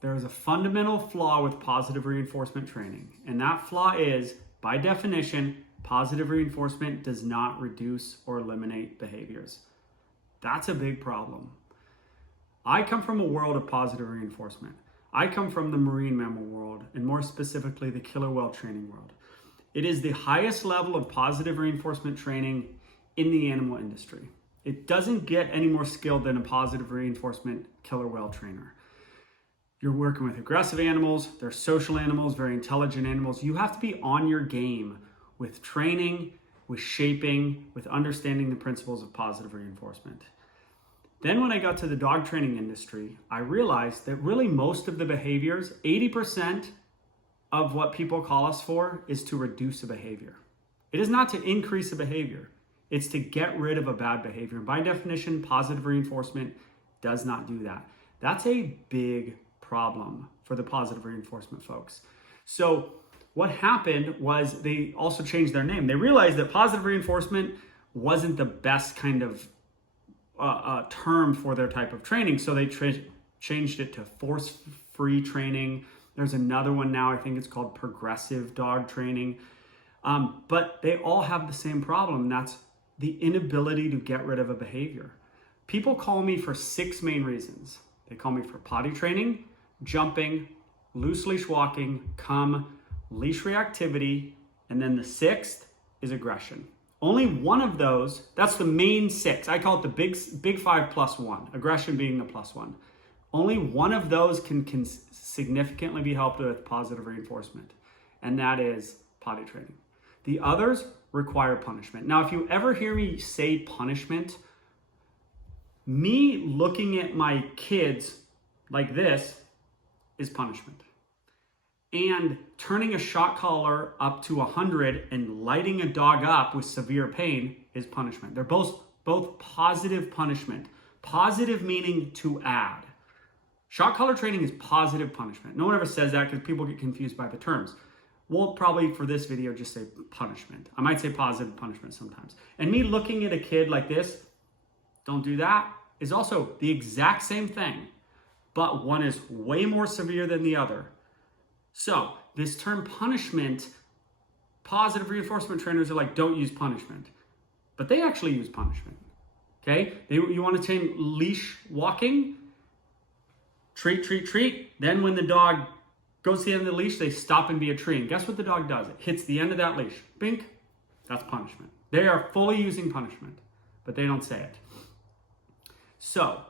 There is a fundamental flaw with positive reinforcement training, and that flaw is, by definition, positive reinforcement does not reduce or eliminate behaviors. That's a big problem. I come from a world of positive reinforcement. I come from the marine mammal world, and more specifically, the killer whale training world. It is the highest level of positive reinforcement training in the animal industry. It doesn't get any more skilled than a positive reinforcement killer whale trainer. You're working with aggressive animals, they're social animals, very intelligent animals. You have to be on your game with training, with shaping, with understanding the principles of positive reinforcement. Then when I got to the dog training industry, I realized that really most of the behaviors, 80% of what people call us for is to reduce a behavior. It is not to increase a behavior. It's to get rid of a bad behavior. And by definition, positive reinforcement does not do that. That's a big problem for the positive reinforcement folks. So what happened was they also changed their name. They realized that positive reinforcement wasn't the best kind of term for their type of training. So they changed it to force-free training. There's another one now, I think it's called progressive dog training. But they all have the same problem, and that's the inability to get rid of a behavior. People call me for 6 main reasons. They call me for potty training, jumping, loose leash walking, leash reactivity, and then the 6th is aggression. Only one of those, that's the main 6. I call it the big 5 plus 1, aggression being the plus 1. Only one of those can significantly be helped with positive reinforcement, and that is potty training. The others require punishment. Now, if you ever hear me say punishment, me looking at my kids like this is punishment. And turning a shock collar up to 100 and lighting a dog up with severe pain is punishment. They're both positive punishment. Positive meaning to add. Shock collar training is positive punishment. No one ever says that because people get confused by the terms. We'll probably, for this video, just say punishment. I might say positive punishment sometimes. And me looking at a kid like this, don't do that, is also the exact same thing, but one is way more severe than the other. So this term punishment, positive reinforcement trainers are like, don't use punishment, but they actually use punishment, okay? You want to train leash walking, treat, treat, treat. Then when the dog goes to the end of the leash, they stop and be a tree. And guess what the dog does? It hits the end of that leash. Bink. That's punishment. They are fully using punishment, but they don't say it. So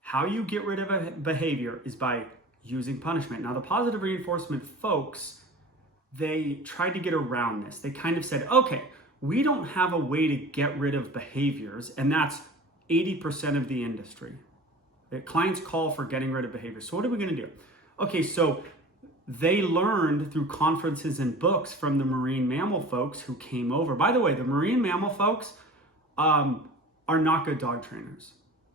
how you get rid of a behavior is by using punishment. Now, the positive reinforcement folks, they tried to get around this. They kind of said, okay, we don't have a way to get rid of behaviors, and that's 80% of the industry. The clients call for getting rid of behaviors. So what are we going to do? Okay, so they learned through conferences and books from the marine mammal folks who came over. By the way, the marine mammal folks are not good dog trainers.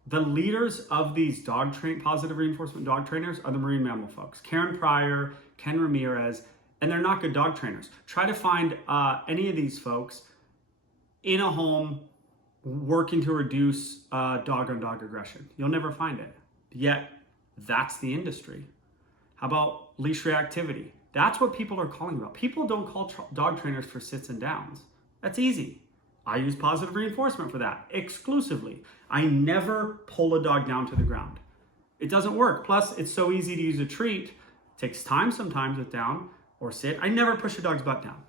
The leaders of these positive reinforcement dog trainers are the marine mammal folks. Karen Pryor, Ken Ramirez, and they're not good dog trainers. Try to find any of these folks in a home working to reduce dog-on-dog aggression. You'll never find it. Yet, that's the industry. How about leash reactivity? That's what people are calling about. People don't call dog trainers for sits and downs. That's easy. I use positive reinforcement for that exclusively. I never pull a dog down to the ground. It doesn't work. Plus, it's so easy to use a treat. It takes time sometimes with down or sit. I never push a dog's butt down.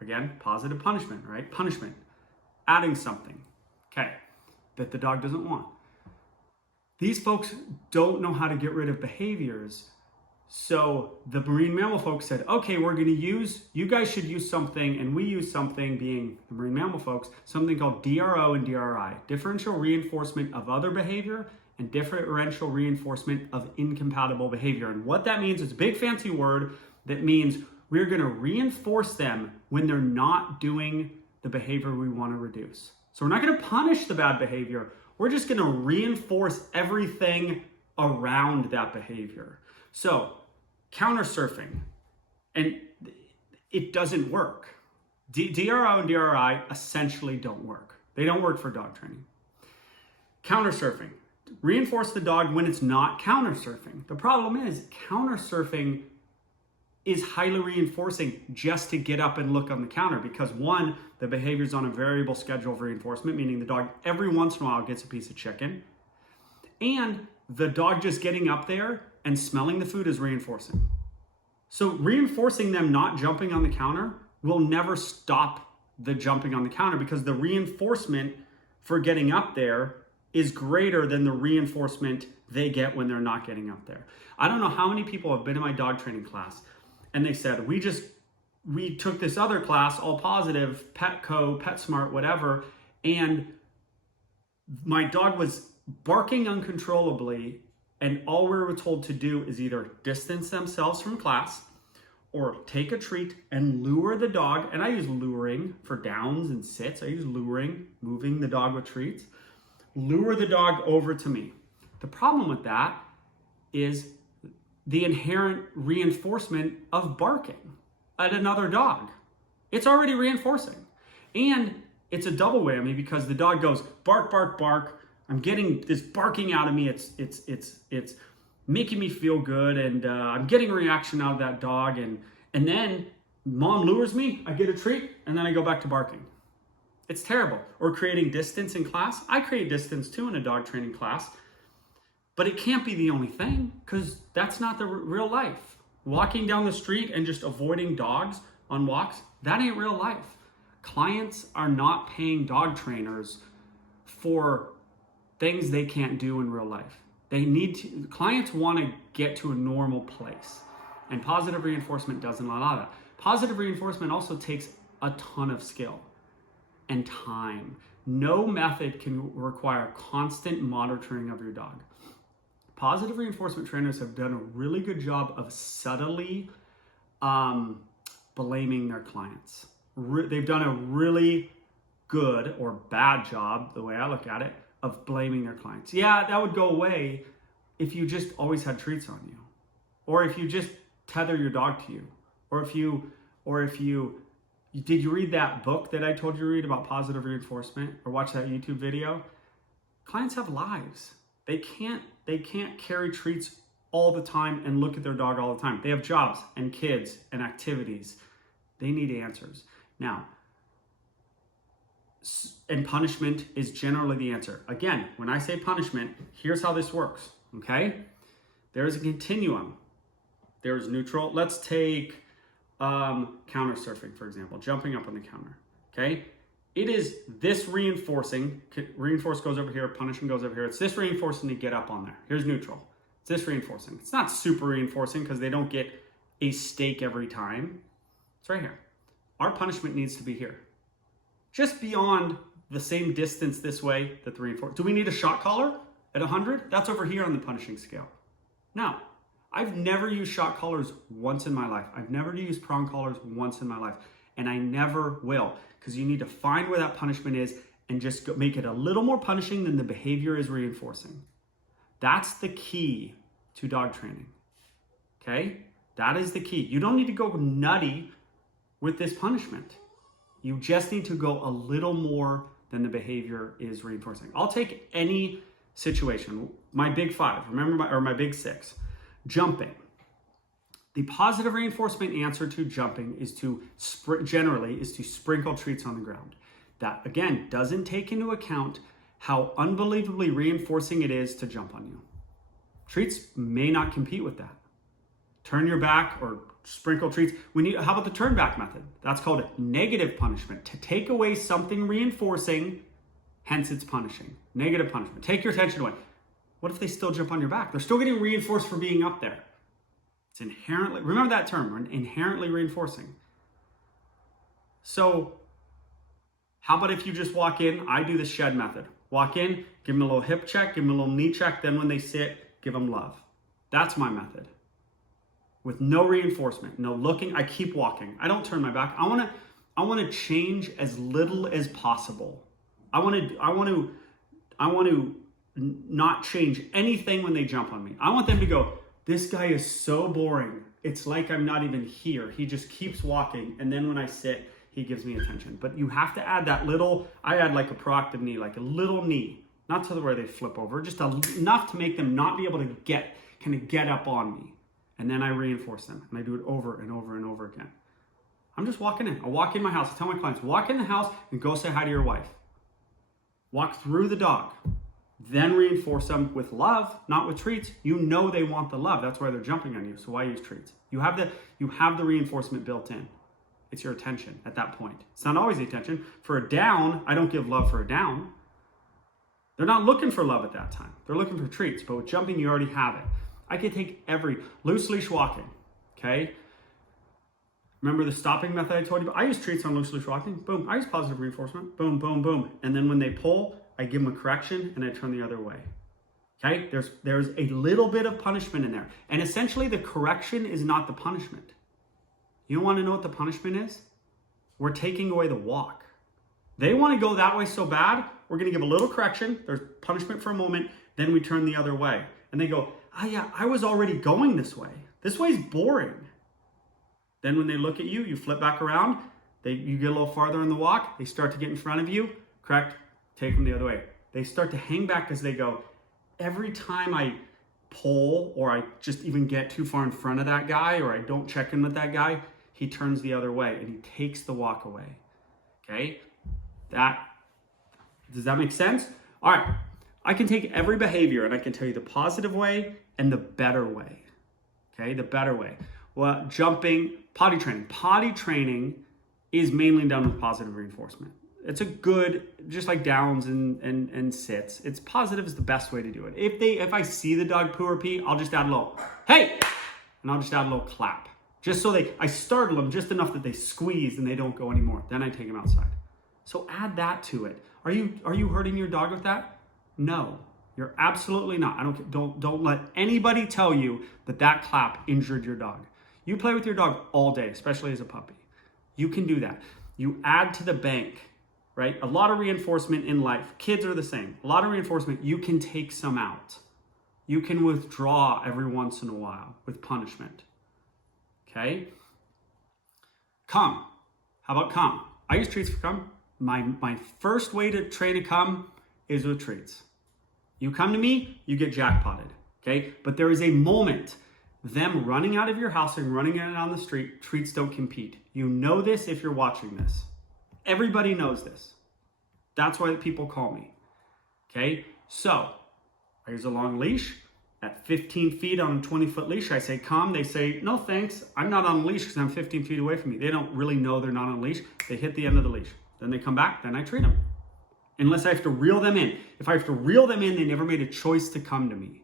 Again, positive punishment, right? Punishment. Adding something, okay, that the dog doesn't want. These folks don't know how to get rid of behaviors. So the marine mammal folks said, okay, you guys should use something, and we use something, being the marine mammal folks, something called DRO and DRI, differential reinforcement of other behavior and differential reinforcement of incompatible behavior. And what that means is a big fancy word that means we're gonna reinforce them when they're not doing the behavior we wanna reduce. So we're not gonna punish the bad behavior, we're just gonna reinforce everything around that behavior. So counter surfing, and it doesn't work. DRO and DRI essentially don't work. They don't work for dog training. Counter surfing, Reinforce the dog when it's not counter surfing. The problem is counter surfing is highly reinforcing just to get up and look on the counter, because one, the behavior is on a variable schedule of reinforcement, meaning the dog every once in a while gets a piece of chicken, and the dog just getting up there and smelling the food is reinforcing. So reinforcing them not jumping on the counter will never stop the jumping on the counter, because the reinforcement for getting up there is greater than the reinforcement they get when they're not getting up there. I don't know how many people have been in my dog training class and they said, we took this other class, all positive, Petco, PetSmart, whatever, and my dog was barking uncontrollably, and all we were told to do is either distance themselves from class or take a treat and lure the dog. And I use luring for downs and sits. I use luring, moving the dog with treats. Lure the dog over to me. The problem with that is the inherent reinforcement of barking at another dog. It's already reinforcing. And it's a double whammy, because the dog goes bark, bark, bark. I'm getting this barking out of me. It's making me feel good, and I'm getting a reaction out of that dog. And then mom lures me, I get a treat, and then I go back to barking. It's terrible. Or creating distance in class. I create distance too in a dog training class, but it can't be the only thing, because that's not the real life. Walking down the street and just avoiding dogs on walks, that ain't real life. Clients are not paying dog trainers for things they can't do in real life. Clients want to get to a normal place, and positive reinforcement doesn't allow that. Positive reinforcement also takes a ton of skill and time. No method can require constant monitoring of your dog. Positive reinforcement trainers have done a really good job of subtly blaming their clients. They've done a really good or bad job, the way I look at it, of blaming their clients. Yeah, that would go away if you just always had treats on you, or if you just tether your dog to you, or if you did you read that book that I told you to read about positive reinforcement, or watch that YouTube video? Clients have lives. They can't carry treats all the time and look at their dog all the time. They have jobs and kids and activities. They need answers. Now, and punishment is generally the answer. Again, when I say punishment, here's how this works, okay? There's a continuum. There's neutral. Let's take counter surfing, for example, jumping up on the counter, okay? It is this reinforcing, reinforce goes over here, punishment goes over here. It's this reinforcing to get up on there. Here's neutral. It's this reinforcing. It's not super reinforcing because they don't get a steak every time. It's right here. Our punishment needs to be here. Just beyond the same distance this way that the reinforce. Do we need a shot collar at 100? That's over here on the punishing scale. Now, I've never used shot collars once in my life. I've never used prong collars once in my life. And I never will, because you need to find where that punishment is and just make it a little more punishing than the behavior is reinforcing. That's the key to dog training, okay? That is the key. You don't need to go nutty with this punishment. You just need to go a little more than the behavior is reinforcing. I'll take any situation. My big five, remember my big six. Jumping. The positive reinforcement answer to jumping is to generally sprinkle treats on the ground. That, again, doesn't take into account how unbelievably reinforcing it is to jump on you. Treats may not compete with that. Turn your back or sprinkle treats. How about the turn back method? That's called negative punishment. To take away something reinforcing, hence it's punishing. Negative punishment. Take your attention away. What if they still jump on your back? They're still getting reinforced for being up there. It's inherently, remember that term, inherently reinforcing. So how about if you just walk in, I do the shed method. Walk in, give them a little hip check, give them a little knee check, then when they sit, give them love. That's my method. With no reinforcement, no looking, I keep walking. I don't turn my back. I want to change as little as possible. I want to not change anything when they jump on me. I want them to go, this guy is so boring. It's like I'm not even here. He just keeps walking. And then when I sit, he gives me attention. But you have to add that little, I add like a proactive knee, like a little knee Not to where they flip over, just enough to make them not be able to get up on me. And then I reinforce them, and I do it over and over and over again. I'm just walking in. I walk in my house. I tell my clients, walk in the house and go say hi to your wife. Walk through the dog. Then reinforce them with love, not with treats. You know they want the love. That's why they're jumping on you. So why use treats? You have the reinforcement built in. It's your attention at that point. It's not always the attention. For a down, I don't give love for a down. They're not looking for love at that time. They're looking for treats. But with jumping, you already have it. I could take every loose leash walking. Okay? Remember the stopping method I told you about? I use treats on loose leash walking. Boom. I use positive reinforcement. Boom, boom, boom. And then when they pull, I give them a correction and I turn the other way. Okay? There's a little bit of punishment in there. And essentially the correction is not the punishment. You want to know what the punishment is? We're taking away the walk. They want to go that way so bad, we're going to give a little correction. There's punishment for a moment. Then we turn the other way. And they go, oh yeah, I was already going this way. This way's boring. Then when they look at you, you flip back around. You get a little farther in the walk. They start to get in front of you. Correct. Take them the other way. They start to hang back as they go. Every time I pull or I just even get too far in front of that guy or I don't check in with that guy, he turns the other way and he takes the walk away. Okay? Does that make sense? All right. I can take every behavior and I can tell you the positive way and the better way. Okay? The better way. Well, jumping, potty training. Potty training is mainly done with positive reinforcement. It's a good, just like downs and sits. It's positive is the best way to do it. If I see the dog poo or pee, I'll just add a little, hey, and I'll just add a little clap. Just so I startle them just enough that they squeeze and they don't go anymore. Then I take them outside. So add that to it. Are you hurting your dog with that? No, you're absolutely not. Don't let anybody tell you that clap injured your dog. You play with your dog all day, especially as a puppy. You can do that. You add to the bank. Right? A lot of reinforcement in life. Kids are the same. A lot of reinforcement, you can take some out. You can withdraw every once in a while with punishment. Okay? Come. How about come? I use treats for come. My first way to train a come is with treats. You come to me, you get jackpotted. Okay? But there is a moment, them running out of your house and running out on the street, treats don't compete. You know this if you're watching this. Everybody knows this. That's why people call me. Okay? So, I use a long leash. At 15 feet on a 20-foot leash, I say, come. They say, no thanks. I'm not on a leash because I'm 15 feet away from you. They don't really know they're not on a leash. They hit the end of the leash. Then they come back. Then I treat them. Unless I have to reel them in. If I have to reel them in, they never made a choice to come to me.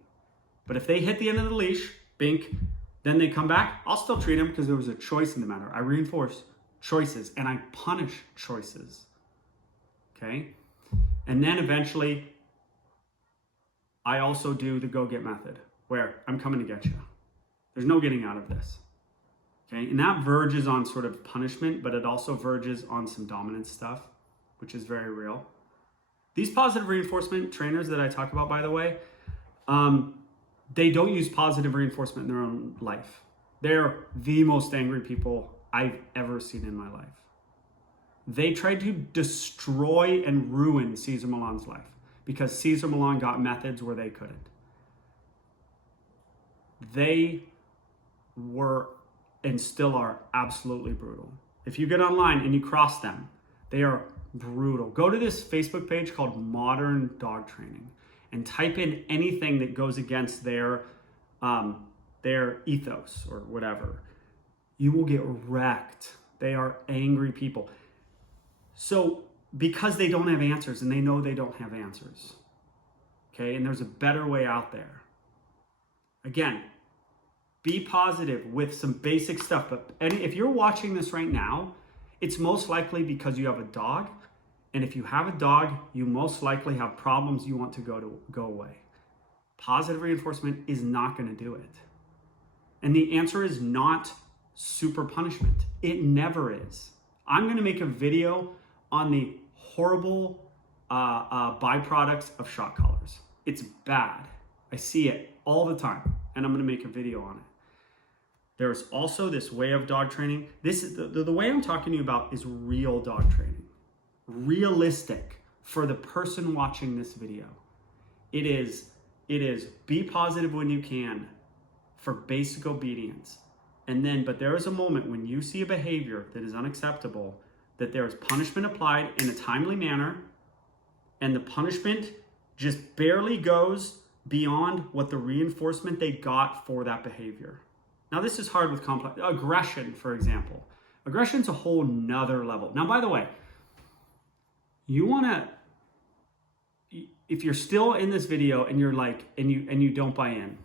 But if they hit the end of the leash, bink, then they come back, I'll still treat them because there was a choice in the matter. I reinforce choices and I punish choices. Okay? And then eventually, I also do the go get method where I'm coming to get you. There's no getting out of this. Okay? And that verges on sort of punishment, but it also verges on some dominance stuff, which is very real. These positive reinforcement trainers that I talk about, by the way, they don't use positive reinforcement in their own life. They're the most angry people I've ever seen in my life. They tried to destroy and ruin Cesar Millan's life because Cesar Millan got methods where they couldn't. They were and still are absolutely brutal. If you get online and you cross them, they are brutal. Go to this Facebook page called Modern Dog Training and type in anything that goes against their ethos or whatever. You will get wrecked. They are angry people. So, because they don't have answers and they know they don't have answers. Okay, and there's a better way out there. Again, be positive with some basic stuff. But if you're watching this right now, it's most likely because you have a dog. And if you have a dog, you most likely have problems you want to go away. Positive reinforcement is not going to do it. And the answer is not super punishment. It never is. I'm going to make a video on the horrible byproducts of shock collars. It's bad. I see it all the time, and I'm going to make a video on it. There's also this way of dog training. This is the way I'm talking to you about is real dog training. Realistic for the person watching this video. It is be positive when you can for basic obedience. And then, but there is a moment when you see a behavior that is unacceptable, that there is punishment applied in a timely manner, and the punishment just barely goes beyond what the reinforcement they got for that behavior. Now, this is hard with complex aggression, for example. Aggression's a whole nother level. Now, by the way, you want to, if you're still in this video and you're like, and you don't buy in,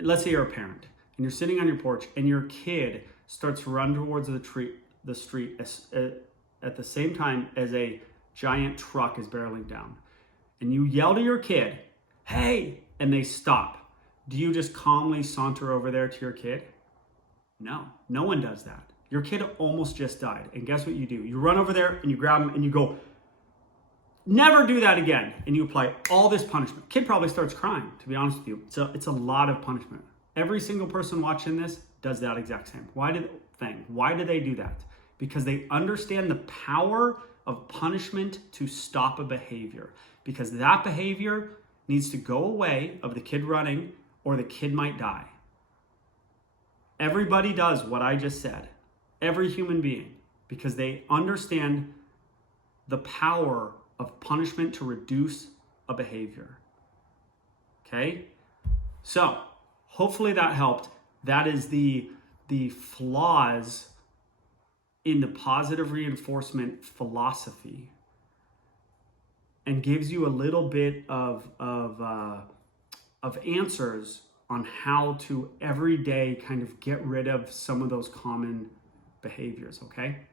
let's say you're a parent and you're sitting on your porch and your kid starts to run towards the street at the same time as a giant truck is barreling down, and you yell to your kid, "Hey," and they stop. Do you just calmly saunter over there to your kid? No, no one does that. Your kid almost just died. And guess what you do? You run over there and you grab him and you go, "Never do that again." And you apply all this punishment. Kid probably starts crying, to be honest with you. So it's a lot of punishment. Every single person watching this does that exact same. Why do they do that? Because they understand the power of punishment to stop a behavior. Because that behavior needs to go away of the kid running, or the kid might die. Everybody does what I just said. Every human being. Because they understand the power of punishment to reduce a behavior. Okay? So, hopefully that helped. That is the flaws in the positive reinforcement philosophy, and gives you a little bit of answers on how to every day kind of get rid of some of those common behaviors, okay?